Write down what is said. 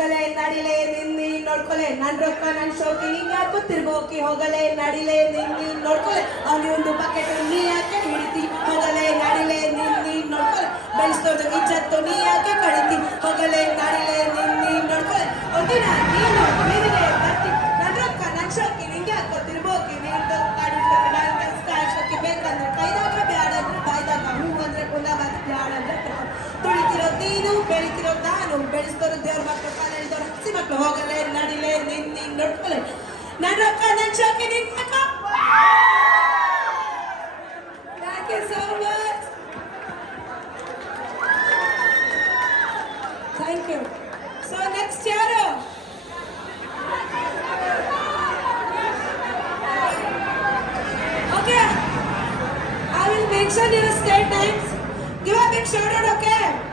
ಹೋಗಲೇ ನಡಿಲೆ ನಿನ್ನಿ ನೋಡ್ಕೊಲೆ ನನ್ ರೊಕ್ಕ ನನ್ ಶೋಕಿ ನಿಂಗೆ ಯಾಕೋ ತಿರ್ಗೋಕಿ ಹೋಗಲೇ ನಡಿಲೆ ನಿನ್ನಿ ನೋಡ್ಕೊಲೆ ಅವ್ನಿಗೆ ಒಂದು ಬಕೆಟ್ ನೀ ಯಾಕೆ ಹಿಡಿತಿ ಹೋಗಲೇ ನಡಿಲೆ ನಿನ್ನಿ ನೋಡ್ಕೊಲೆ ಬೆಳೆಸ್ತೋದು ಇಜ್ಜತ್ತು ನೀ ಯಾಕೆ ಕಡಿತಿ ಹೋಗಲೇ ನಡಿಲೆ ನಿನ್ನಿ ನೋಡ್ಕೊಲೆ ಒಂದಿನ ನೀನು ನೀರಿನೇ ಬರ್ತಿ ನನ್ ರೊಕ್ಕ ನನ್ ಶೋಕಿ ನಿಂಗೆ ಯಾಕೋ ತಿರ್ಗೋಕಿ ನೀನು ಕಾಡಿಸ್ತಾರೆ ನನ್ ಕಷ್ಟ ಶೋಕಿ ಬೇಕಂದ್ರೆ ಕೈದಾಗ ಬ್ಯಾಡ ಅಂದ್ರೆ ಬಾಯ್ದಾಗ ಹೂ ಅಂದ್ರೆ ಕುಂದಾಬಾದ ಬ್ಯಾಡ ಅಂದ್ರೆ ತುಳಿತಿರೋದು ನೀನು ಬೆಳಿತಿರೋದು ನಾನು ಬೆಳೆಸ್ತೋರು ದೇವ್ರ ಮಕ್ಕಳು ಕಾಲ ಹಿಡಿದವ್ರು ಹಸಿ ಮಕ್ಕಳು ಹೋಗಲೇ ನಡಿಲೆ ನಿನ್ನಿ ನೋಡ್ಕೊಲೆ ನನ್ ರೊಕ್ಕ ನನ್ ಶೋಕಿ ನಿಂಗೆ ಯಾಕೋ. Thank you so much. Thank you. So next yaru. Okay. I will mention your state names. Give a big shout out, okay?